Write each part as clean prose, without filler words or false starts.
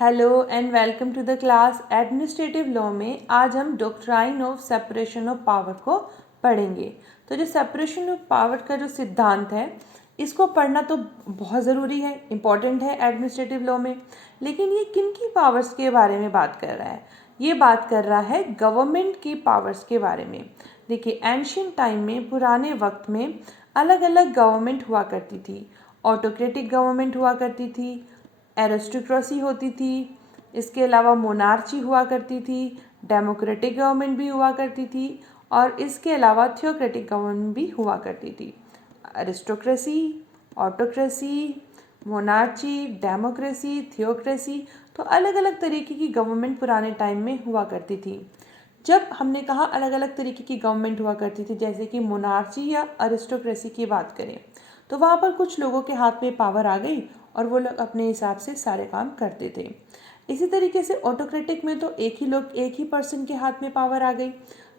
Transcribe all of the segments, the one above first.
Hello and welcome to the class. Administrative law में आज हम doctrine of separation of power को पढ़ेंगे। तो जो सेपरेशन ऑफ पावर का जो सिद्धांत है इसको पढ़ना तो बहुत ज़रूरी है, इम्पॉर्टेंट है एडमिनिस्ट्रेटिव लॉ में। लेकिन ये किन की पावर्स के बारे में बात कर रहा है? ये बात कर रहा है गवर्नमेंट की पावर्स के बारे में। देखिए, एंशियंट टाइम में, पुराने वक्त में अलग अलग गवर्नमेंट हुआ करती थी। ऑटोक्रेटिक गवर्नमेंट हुआ करती थी, एरिस्टोक्रेसी होती थी, इसके अलावा मोनार्ची हुआ करती थी, डेमोक्रेटिक गवर्नमेंट भी हुआ करती थी और इसके अलावा थियोक्रेटिक गवर्नमेंट भी हुआ करती थी। Aristocracy, autocracy, monarchy, democracy, theocracy, तो अलग अलग तरीके की गवर्नमेंट पुराने टाइम में हुआ करती थी। जब हमने कहा अलग अलग तरीके की गवर्नमेंट हुआ करती थी, जैसे कि मोनार्ची या अरिस्टोक्रेसी की बात करें, तो वहाँ पर कुछ लोगों के हाथ में पावर आ गई और वो लोग अपने हिसाब से सारे काम करते थे। इसी तरीके से ऑटोक्रेटिक में तो एक ही पर्सन के हाथ में पावर आ गई।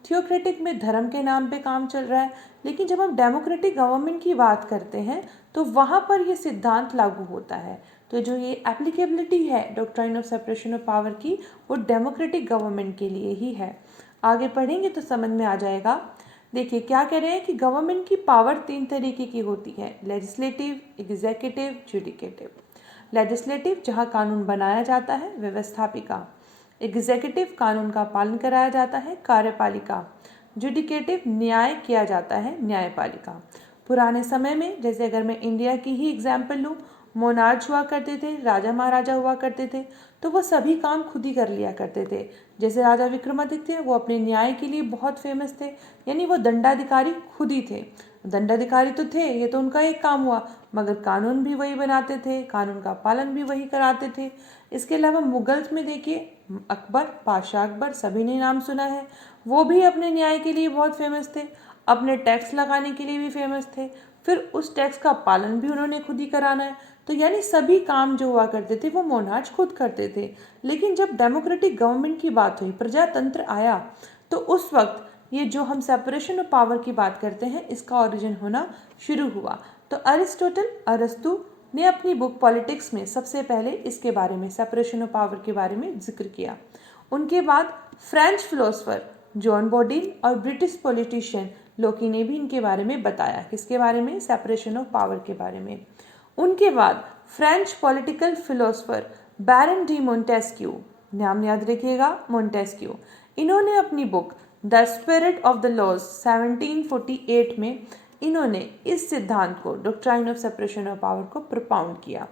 थियोक्रेटिक में धर्म के नाम पे काम चल रहा है। लेकिन जब हम डेमोक्रेटिक गवर्नमेंट की बात करते हैं तो वहाँ पर ये सिद्धांत लागू होता है। तो जो ये एप्लीकेबिलिटी है doctrine of separation of power की, वो डेमोक्रेटिक गवर्नमेंट के लिए ही है। आगे पढ़ेंगे तो समझ में आ जाएगा। देखिए, क्या कह रहे हैं कि गवर्नमेंट की पावर 3 तरीके की होती है: लेजिस्लेटिव, एग्जीक्यूटिव, जुडिकेटिव। लेजिस्लेटिव जहाँ कानून बनाया जाता है, व्यवस्थापिका। एग्जीक्यूटिव कानून का पालन कराया जाता है, कार्यपालिका। जुडिकेटिव न्याय किया जाता है, न्यायपालिका। पुराने समय में, जैसे अगर मैं इंडिया की ही एग्जाम्पल लूँ, मोनार्च हुआ करते थे, राजा महाराजा हुआ करते थे, तो वो सभी काम खुद ही कर लिया करते थे। जैसे राजा विक्रमादित्य, वो अपने न्याय के लिए बहुत फेमस थे, यानी वो दंडाधिकारी खुद ही थे। दंडाधिकारी तो थे, ये तो उनका एक काम हुआ, मगर कानून भी वही बनाते थे, कानून का पालन भी वही कराते थे। इसके अलावा मुगल्स में देखिए, अकबर, पाशाह अकबर, सभी ने नाम सुना है, वो भी अपने न्याय के लिए बहुत फेमस थे, अपने टैक्स लगाने के लिए भी फेमस थे, फिर उस टैक्स का पालन भी उन्होंने खुद ही कराना है। तो यानी सभी काम जो हुआ करते थे वो मोनार्च खुद करते थे। लेकिन जब डेमोक्रेटिक गवर्नमेंट की बात हुई, प्रजातंत्र आया, तो उस वक्त ये जो हम सेपरेशन ऑफ पावर की बात करते हैं, इसका ओरिजिन होना शुरू हुआ। तो अरस्तु ने अपनी बुक पॉलिटिक्स में सबसे पहले इसके बारे में, सेपरेशन ऑफ पावर के बारे में जिक्र किया। उनके बाद फ्रेंच फिलोसोफर जॉन बॉडिन और ब्रिटिश पॉलिटिशियन लोकी ने भी इनके बारे में बताया। किसके बारे में? सेपरेशन ऑफ पावर के बारे में। उनके बाद French political philosopher baron de Montesquieu, नाम याद रखिएगा, मोंटेस्क्यू, इन्होंने अपनी book the spirit of the laws 1748 में इन्होंने इस सिद्धांत को, doctrine of separation of power को प्रोपाउंड किया।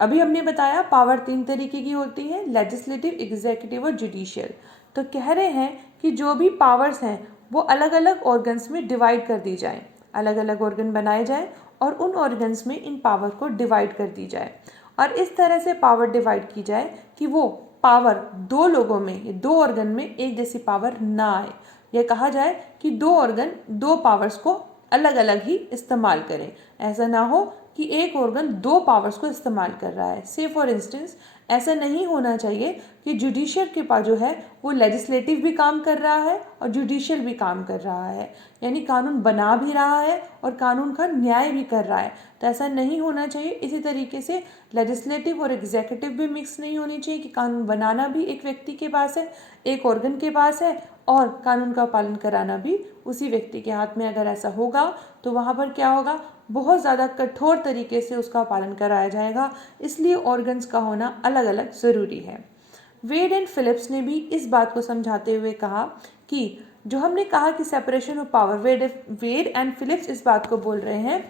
अभी हमने बताया पावर 3 तरीके की होती है: लेजिस्लेटिव, एग्जीक्यूटिव और जुडिशियल। तो कह रहे हैं कि जो भी पावर्स हैं वो अलग अलग ऑर्गन्स में डिवाइड कर दी जाए, अलग अलग ऑर्गन बनाए जाए और उन ऑर्गन्स में इन पावर को डिवाइड कर दी जाए। और इस तरह से पावर डिवाइड की जाए कि वो पावर दो लोगों में, दो ऑर्गन में एक जैसी पावर ना आए। यह कहा जाए कि दो ऑर्गन दो पावर्स को अलग अलग ही इस्तेमाल करें। ऐसा ना हो कि एक ऑर्गन दो पावर्स को इस्तेमाल कर रहा है। से फॉर इंस्टेंस, ऐसा नहीं होना चाहिए कि जुडिशियल के पास जो है वो लेजिस्लेटिव भी काम कर रहा है और जुडिशियल भी काम कर रहा है, यानी कानून बना भी रहा है और कानून का न्याय भी कर रहा है। तो ऐसा नहीं होना चाहिए। इसी तरीके से लेजिस्लेटिव और एग्जीक्यूटिव भी मिक्स नहीं होनी चाहिए कि कानून बनाना भी एक व्यक्ति के पास है, एक ऑर्गन के पास है, और कानून का पालन कराना भी उसी व्यक्ति के हाथ में। अगर ऐसा होगा तो वहाँ पर क्या होगा? बहुत ज़्यादा कठोर तरीके से उसका पालन कराया जाएगा। इसलिए ऑर्गन्स का होना अलग अलग ज़रूरी है। वेड एंड फिलिप्स ने भी इस बात को समझाते हुए कहा कि जो हमने कहा कि separation of power, Wade and Phillips इस बात को बोल रहे हैं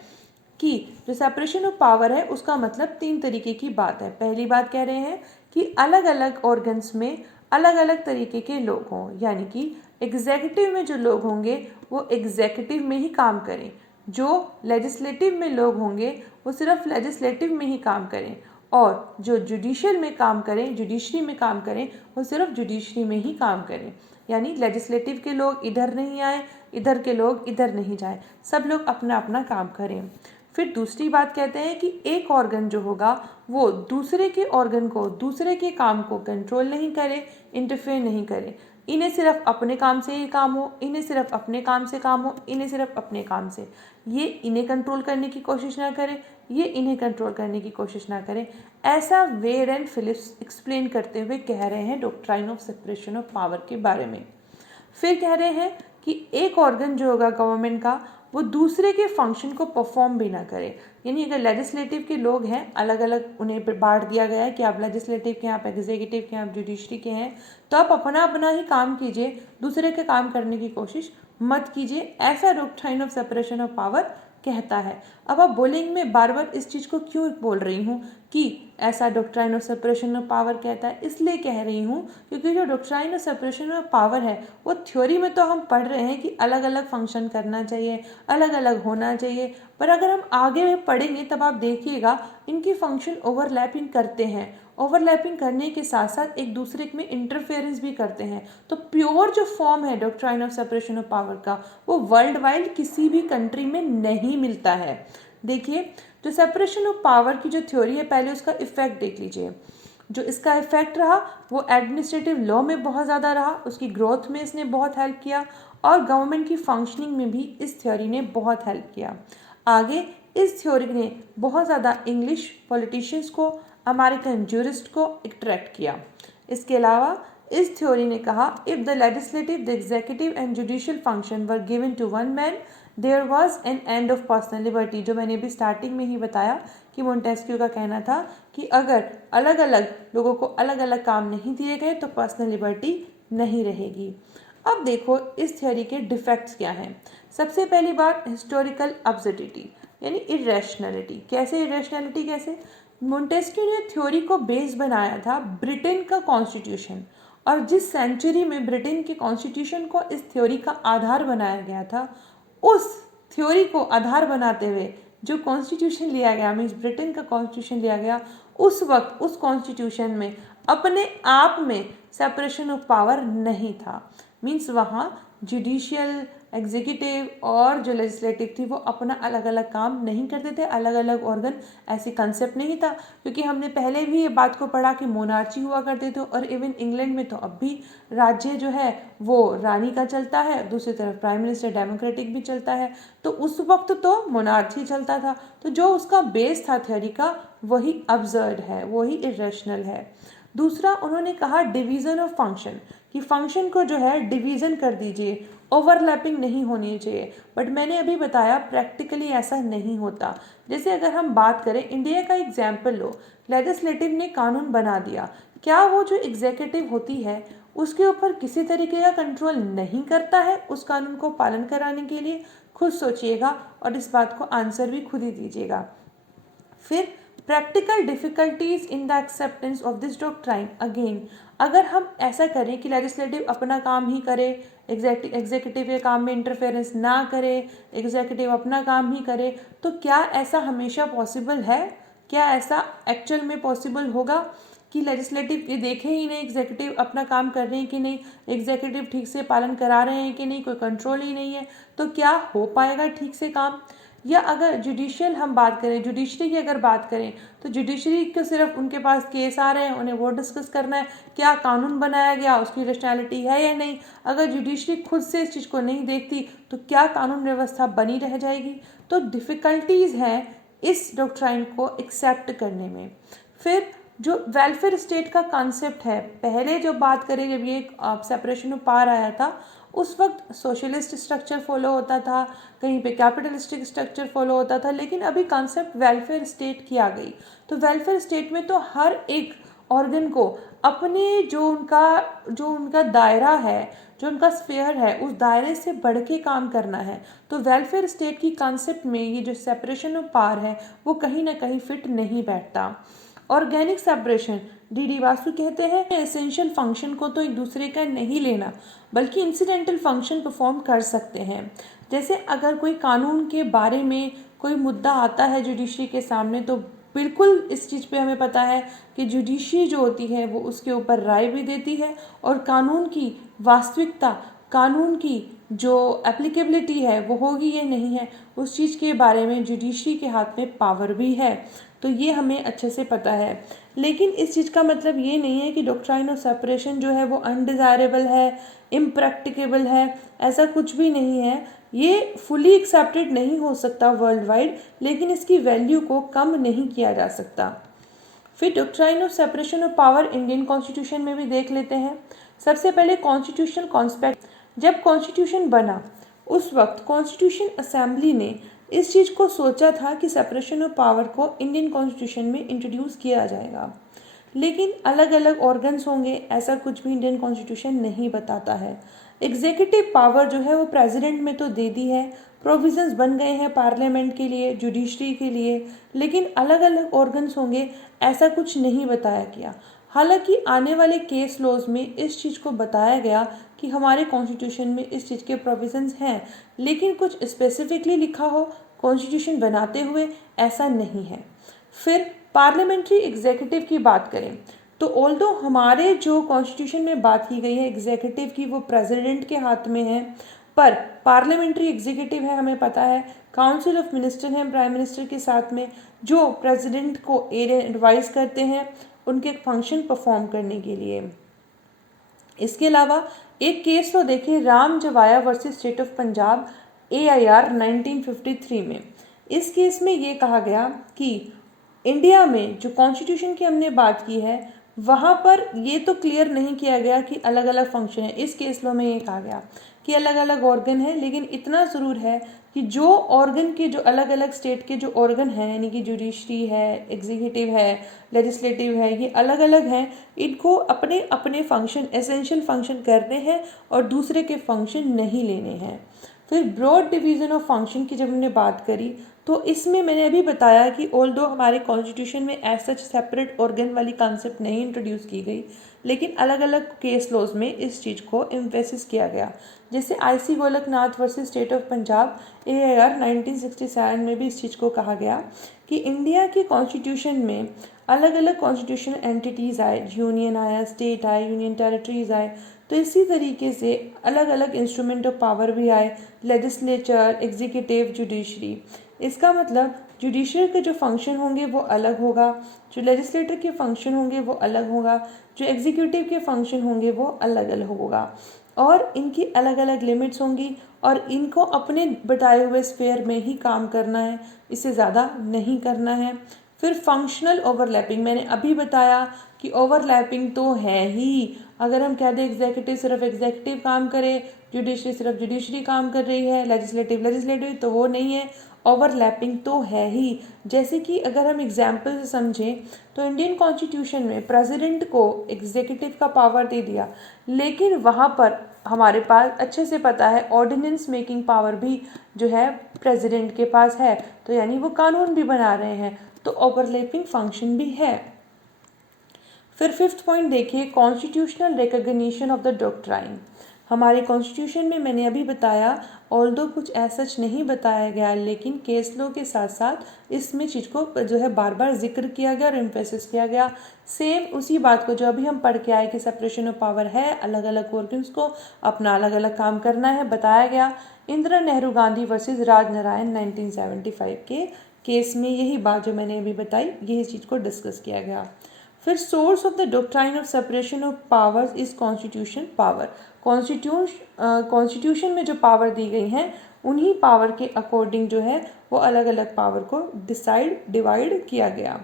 कि जो सेपरेशन ऑफ पावर है उसका मतलब 3 तरीके की बात है। पहली बात कह रहे हैं कि अलग अलग ऑर्गन्स में अलग अलग तरीके के लोग हों, यानी कि एग्जीक्यूटिव में जो लोग होंगे वो एग्जीक्यूटिव में ही काम करें, जो लेजिस्लेटिव में लोग होंगे वो सिर्फ लेजिस्लेटिव में ही काम करें, और जो जुडिशियल में काम करें, जुडिशरी में काम करें, वो सिर्फ जुडिशरी में ही काम करें। यानी लेजिस्लेटिव के लोग इधर नहीं आए, इधर के लोग इधर नहीं जाए, सब लोग अपना अपना काम करें। फिर दूसरी बात कहते हैं कि एक ऑर्गन जो होगा वो दूसरे के ऑर्गन को, दूसरे के काम को कंट्रोल नहीं करे, इंटरफेयर नहीं करे। इन्हें सिर्फ अपने काम से ही काम हो, इन्हें सिर्फ अपने काम से काम हो, इन्हें सिर्फ अपने काम से, ये इन्हें कंट्रोल करने की कोशिश ना करे, ये इन्हें कंट्रोल करने की कोशिश ना करें। ऐसा वेयर एंड फिलिप्स एक्सप्लेन करते हुए कह रहे हैं doctrine of separation of power के बारे में। फिर कह रहे हैं कि एक ऑर्गन जो होगा गवर्नमेंट का वो दूसरे के फंक्शन को परफॉर्म भी ना करे। यानी अगर लेजिस्लेटिव के लोग हैं, अलग अलग उन्हें बांट दिया गया है कि आप लेजिस्लेटिव के हैं, आप एग्जीक्यूटिव के हैं, आप जुडिशरी के हैं, तो आप अपना अपना ही काम कीजिए, दूसरे के काम करने की कोशिश मत कीजिए। ऐसा doctrine of separation of power कहता है। अब आप बोलेंगे मैं बार बार इस चीज़ को क्यों बोल रही हूँ कि ऐसा doctrine of separation of power कहता है। इसलिए कह रही हूँ क्योंकि जो doctrine of separation of power है वो थ्योरी में तो हम पढ़ रहे हैं कि अलग अलग फंक्शन करना चाहिए, अलग अलग होना चाहिए, पर अगर हम आगे में पढ़ेंगे तब आप देखिएगा इनकी फंक्शन ओवरलैपिंग करते हैं। ओवरलैपिंग करने के साथ साथ एक दूसरे में इंटरफेरेंस भी करते हैं। तो प्योर जो फॉर्म है doctrine of separation of power का वो वर्ल्ड वाइड किसी भी कंट्री में नहीं मिलता है। देखिए जो सेपरेशन ऑफ पावर की जो थ्योरी है, पहले उसका इफेक्ट देख लीजिए। जो इसका इफेक्ट रहा वो एडमिनिस्ट्रेटिव लॉ में बहुत ज़्यादा रहा, उसकी ग्रोथ में इसने बहुत हेल्प किया और गवर्नमेंट की फंक्शनिंग में भी इस थ्योरी ने बहुत हेल्प किया। आगे इस थ्योरी ने बहुत ज़्यादा इंग्लिश पॉलिटिशियंस को, अमेरिकन जूरिस्ट को अट्रैक्ट किया। इसके अलावा इस थ्योरी ने कहा if the legislative, the executive and judicial function were given to one man there was an end of personal liberty. जो मैंने भी स्टार्टिंग में ही बताया कि मोंटेस्क्यू का कहना था कि अगर अलग अलग लोगों को अलग अलग काम नहीं दिए गए तो पर्सनल लिबर्टी नहीं रहेगी। अब देखो इस थ्योरी के डिफेक्ट्स क्या हैं। सबसे पहली बात हिस्टोरिकल अब्सर्डिटी यानी इरेशनैलिटी। कैसे इरेशनैलिटी? कैसे? मोंटेस्क्यू ने थ्योरी को बेस बनाया था ब्रिटेन का कॉन्स्टिट्यूशन, और जिस सेंचुरी में ब्रिटेन के कॉन्स्टिट्यूशन को इस थ्योरी का आधार बनाया गया था, उस थ्योरी को आधार बनाते हुए जो कॉन्स्टिट्यूशन लिया गया, मीन्स ब्रिटेन का कॉन्स्टिट्यूशन लिया गया, उस वक्त उस कॉन्स्टिट्यूशन में अपने आप में सेपरेशन ऑफ पावर नहीं था। मीन्स वहाँ जुडिशियल, एग्जीक्यूटिव और जो लेजिस्लेटिव थी वो अपना अलग अलग काम नहीं करते थे, अलग अलग ऑर्गन, ऐसी कंसेप्ट नहीं था। क्योंकि हमने पहले भी ये बात को पढ़ा कि मोनार्ची हुआ करते थे, और इवन इंग्लैंड में तो अब भी राज्य जो है वो रानी का चलता है, दूसरी तरफ प्राइम मिनिस्टर डेमोक्रेटिक भी चलता है। तो उस वक्त तो मोनार्ची चलता था, तो जो उसका बेस था थ्योरी का वही अब्सर्ड है, वही इरेशनल है। दूसरा उन्होंने कहा डिवीज़न ऑफ फंक्शन, कि फंक्शन को जो है डिवीज़न कर दीजिए, ओवरलैपिंग नहीं होनी चाहिए। बट मैंने अभी बताया प्रैक्टिकली ऐसा नहीं होता। जैसे अगर हम बात करें, इंडिया का एग्जाम्पल लो, लेजिस्लेटिव ने कानून बना दिया, क्या वो जो एग्जीक्यूटिव होती है उसके ऊपर किसी तरीके का कंट्रोल नहीं करता है उस कानून को पालन कराने के लिए? खुद सोचिएगा और इस बात को आंसर भी खुद ही दीजिएगा। फिर practical difficulties in the acceptance of this doctrine. Again अगर हम ऐसा करें कि लेजिस्लेटिव अपना काम ही करे, एग्जीक्यूटिव के काम में इंटरफेरेंस ना करे, एग्जीक्यूटिव अपना काम ही करे, तो क्या ऐसा हमेशा पॉसिबल है? क्या ऐसा एक्चुअल में पॉसिबल होगा कि लेजिस्लेटिव ये देखे ही नहीं एग्जीक्यूटिव अपना काम कर रहे हैं कि नहीं, एग्जीक्यूटिव ठीक से पालन करा रहे हैं कि नहीं, कोई कंट्रोल ही नहीं है, तो क्या हो पाएगा ठीक से काम? या अगर जुडिशियल हम बात करें, जुडिशरी की अगर बात करें, तो जुडिशरी को सिर्फ उनके पास केस आ रहे हैं, उन्हें वो डिस्कस करना है, क्या कानून बनाया गया उसकी रेशनैलिटी है या नहीं। अगर जुडिशरी खुद से इस चीज़ को नहीं देखती तो क्या कानून व्यवस्था बनी रह जाएगी? तो डिफ़िकल्टीज़ हैं इस डॉक्ट्राइन को एक्सेप्ट करने में। फिर जो वेलफेयर स्टेट का कॉन्सेप्ट है, पहले जो बात करें जब ये सेपरेशन ऑफ पावर आया था उस वक्त सोशलिस्ट स्ट्रक्चर फॉलो होता था, कहीं पे कैपिटलिस्टिक स्ट्रक्चर फॉलो होता था, लेकिन अभी कॉन्सेप्ट वेलफेयर स्टेट की आ गई। तो वेलफेयर स्टेट में तो हर एक ऑर्गन को अपने जो उनका दायरा है, जो उनका स्फीयर है, उस दायरे से बढ़ के काम करना है। तो वेलफेयर स्टेट की कॉन्सेप्ट में ये जो सेपरेशन ऑफ पावर है वो कहीं ना कहीं फिट नहीं बैठता। ऑर्गेनिक सेपरेशन, डी वासु कहते हैं एसेंशियल फंक्शन को तो एक दूसरे का नहीं लेना, बल्कि इंसिडेंटल फंक्शन परफॉर्म कर सकते हैं। जैसे अगर कोई कानून के बारे में कोई मुद्दा आता है जुडिशरी के सामने, तो बिल्कुल इस चीज़ पे हमें पता है कि जुडिशरी जो होती है वो उसके ऊपर राय भी देती है, और कानून की वास्तविकता, कानून की जो एप्लीकेबिलिटी है वो होगी या नहीं है, उस चीज़ के बारे में जुडिशरी के हाथ में पावर भी है। तो तो ये हमें अच्छे से पता है। लेकिन इस चीज़ का मतलब ये नहीं है कि डॉक्ट्राइन ऑफ सेपरेशन जो है वो अनडिज़ायरेबल है, इम्प्रैक्टिकेबल है, ऐसा कुछ भी नहीं है। ये फुली एक्सेप्टेड नहीं हो सकता वर्ल्ड वाइड, लेकिन इसकी वैल्यू को कम नहीं किया जा सकता। फिर doctrine of separation of power Indian constitution में भी देख लेते हैं। सबसे पहले कॉन्स्टिट्यूशनल कॉन्स्पेक्ट, जब कॉन्स्टिट्यूशन बना उस वक्त कॉन्स्टिट्यूशन असेंबली ने इस चीज़ को सोचा था कि सेपरेशन ऑफ पावर को इंडियन कॉन्स्टिट्यूशन में इंट्रोड्यूस किया जाएगा, लेकिन अलग अलग ऑर्गन्स होंगे, ऐसा कुछ भी इंडियन कॉन्स्टिट्यूशन नहीं बताता है। एग्जीक्यूटिव पावर जो है वो प्रेसिडेंट में तो दे दी है, प्रोविजंस बन गए हैं पार्लियामेंट के लिए, जुडिशरी के लिए, लेकिन अलग अलग ऑर्गन्स होंगे ऐसा कुछ नहीं बताया गया। हालांकि आने वाले केस लॉज में इस चीज़ को बताया गया कि हमारे कॉन्स्टिट्यूशन में इस चीज़ के प्रोविजंस हैं, लेकिन कुछ स्पेसिफिकली लिखा हो कॉन्स्टिट्यूशन बनाते हुए ऐसा नहीं है। फिर पार्लियामेंट्री एग्जीक्यूटिव की बात करें तो ऑल्दो हमारे जो कॉन्स्टिट्यूशन में बात की गई है एग्जीक्यूटिव की वो प्रेसिडेंट के हाथ में है, पर पार्लियामेंट्री एग्जीक्यूटिव है, हमें पता है काउंसिल ऑफ मिनिस्टर है प्राइम मिनिस्टर के साथ में, जो प्रेसिडेंट को एडवाइस करते हैं उनके फंक्शन परफॉर्म करने के लिए। इसके अलावा एक केस तो देखिए Ram Jawaya versus state of Punjab AIR 1953 में। इस केस में ये कहा गया कि इंडिया में जो कॉन्स्टिट्यूशन की हमने बात की है वहाँ पर ये तो क्लियर नहीं किया गया कि अलग अलग फंक्शन है। इस केस लो में ये कहा गया कि अलग अलग ऑर्गन है, लेकिन इतना ज़रूर है कि जो ऑर्गन के जो अलग अलग स्टेट के जो ऑर्गन हैं, यानी कि जुडिशरी है, एग्जीक्यूटिव है, लेजिस्लेटिव है, ये अलग अलग हैं, इनको अपने अपने फंक्शन एसेंशियल फंक्शन करने हैं और दूसरे के फंक्शन नहीं लेने हैं। फिर ब्रॉड डिवीज़न ऑफ फंक्शन की जब हमने बात करी तो इसमें मैंने अभी बताया कि ऑल्दो हमारे कॉन्स्टिट्यूशन में एज सच सेपरेट ऑर्गन वाली कॉन्सेप्ट नहीं इंट्रोड्यूस की गई, लेकिन अलग अलग केस लॉज में इस चीज़ को एम्फेसिस किया गया। जैसे IC Golaknath versus state of Punjab AIR 1967 में भी इस चीज़ को कहा गया कि इंडिया के कॉन्स्टिट्यूशन में अलग अलग कॉन्स्टिट्यूशनल एंटिटीज़ आए, यूनियन आया, स्टेट आए, यूनियन टेरिटरीज आए, तो इसी तरीके से अलग अलग इंस्ट्रूमेंट ऑफ पावर भी आए, लेजिस्लेचर, एग्जीक्यूटिव, जुडिशरी। इसका मतलब जुडिशरी के जो फंक्शन होंगे वो अलग होगा, जो लेजिस्लेटर के फंक्शन होंगे वो अलग होगा, जो एग्जीक्यूटिव के फंक्शन होंगे वो अलग अलग होगा, और इनकी अलग अलग लिमिट्स होंगी और इनको अपने बताए हुए स्फेयर में ही काम करना है, इससे ज़्यादा नहीं करना है। फिर फंक्शनल ओवरलैपिंग, मैंने अभी बताया कि ओवरलैपिंग तो है ही। अगर हम कह दें एग्जीक्यूटिव सिर्फ एग्जीक्यूटिव काम करे, जुडिशरी सिर्फ जुडिशरी काम कर रही है, लेजिस्लेटिव, तो वो नहीं है, ओवरलैपिंग तो है ही। जैसे कि अगर हम एग्जाम्पल से समझें तो इंडियन कॉन्स्टिट्यूशन में प्रेसिडेंट को एग्जीक्यूटिव का पावर दे दिया, लेकिन वहाँ पर हमारे पास अच्छे से पता है ऑर्डिनेंस मेकिंग पावर भी जो है प्रेसिडेंट के पास है, तो यानी वो कानून भी बना रहे हैं, तो ओवरलैपिंग फंक्शन भी है। फिर 5th पॉइंट देखिए, constitutional recognition of the doctrine. हमारे कॉन्स्टिट्यूशन में मैंने अभी बताया ऑल्दो कुछ ऐसा नहीं बताया गया, लेकिन केस लॉ के साथ साथ इसमें चीज़ को जो है बार बार जिक्र किया गया और एम्फेसिस किया गया। सेम उसी बात को जो अभी हम पढ़ के आए कि सेपरेशन ऑफ पावर है, अलग अलग ऑर्गन्स को अपना अलग अलग काम करना है, बताया गया। इंदिरा नेहरू गांधी वर्सेस राजनारायण 1975 के केस में यही बात जो मैंने अभी बताई, यही चीज़ को डिस्कस किया गया। फिर source of the doctrine of separation of powers is constitution power. Constitution में जो पावर दी गई हैं उन्हीं पावर के अकॉर्डिंग जो है वो अलग अलग पावर को डिवाइड किया गया।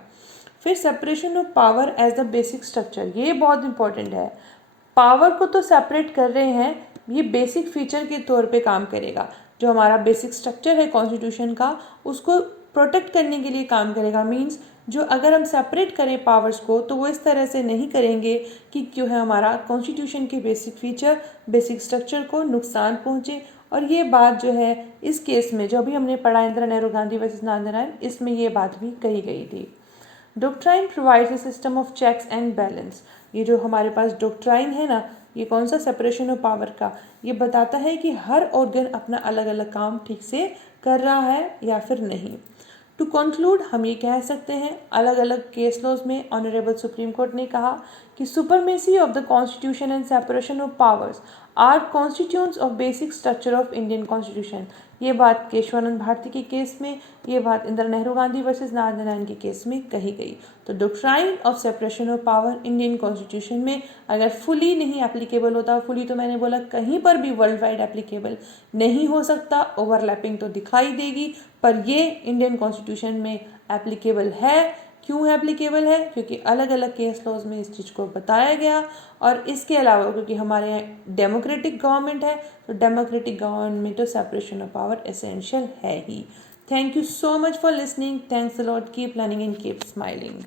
फिर separation of power as the basic structure, ये बहुत इंपॉर्टेंट है। पावर को तो सेपरेट कर रहे हैं, ये बेसिक फीचर के तौर पे काम करेगा। जो हमारा बेसिक स्ट्रक्चर है कॉन्स्टिट्यूशन का, उसको प्रोटेक्ट करने के लिए काम करेगा। मीन्स जो अगर हम सेपरेट करें पावर्स को तो वो इस तरह से नहीं करेंगे कि जो है हमारा कॉन्स्टिट्यूशन के बेसिक फीचर, बेसिक स्ट्रक्चर को नुकसान पहुँचे। और ये बात जो है इस केस में जो अभी हमने पढ़ा इंदिरा नेहरू गांधी वर्सेस राजनारायण, इसमें ये बात भी कही गई थी। Doctrine provides a system of checks and balance. ये जो हमारे पास डॉक्ट्राइन है ना, ये कौन सा सेपरेशन ऑफ पावर का, ये बताता है कि हर ऑर्गन अपना अलग अलग काम ठीक से कर रहा है या फिर नहीं। टू कंक्लूड हम ये कह सकते हैं, अलग अलग केस लॉज में ऑनरेबल सुप्रीम कोर्ट ने कहा कि supremacy of the constitution and separation of powers are constituents of basic structure of Indian constitution. ये बात केशवानंद भारती के केस में, ये बात इंदिरा नेहरू गांधी वर्सेस नारायण के केस में कही गई। तो doctrine of separation of power Indian constitution में अगर फुली नहीं एप्लीकेबल होता, फुली तो मैंने बोला कहीं पर भी वर्ल्ड वाइड एप्लीकेबल नहीं हो सकता, ओवरलैपिंग तो दिखाई देगी, पर ये इंडियन कॉन्स्टिट्यूशन में एप्लीकेबल है। क्यों एप्लीकेबल है? क्योंकि अलग अलग केस लॉज में इस चीज़ को बताया गया, और इसके अलावा क्योंकि हमारे यहाँ डेमोक्रेटिक गवर्नमेंट है, तो डेमोक्रेटिक गवर्नमेंट में तो सेपरेशन ऑफ पावर एसेंशियल है ही। Thank you so much for listening. Thanks a lot. Keep learning and keep smiling.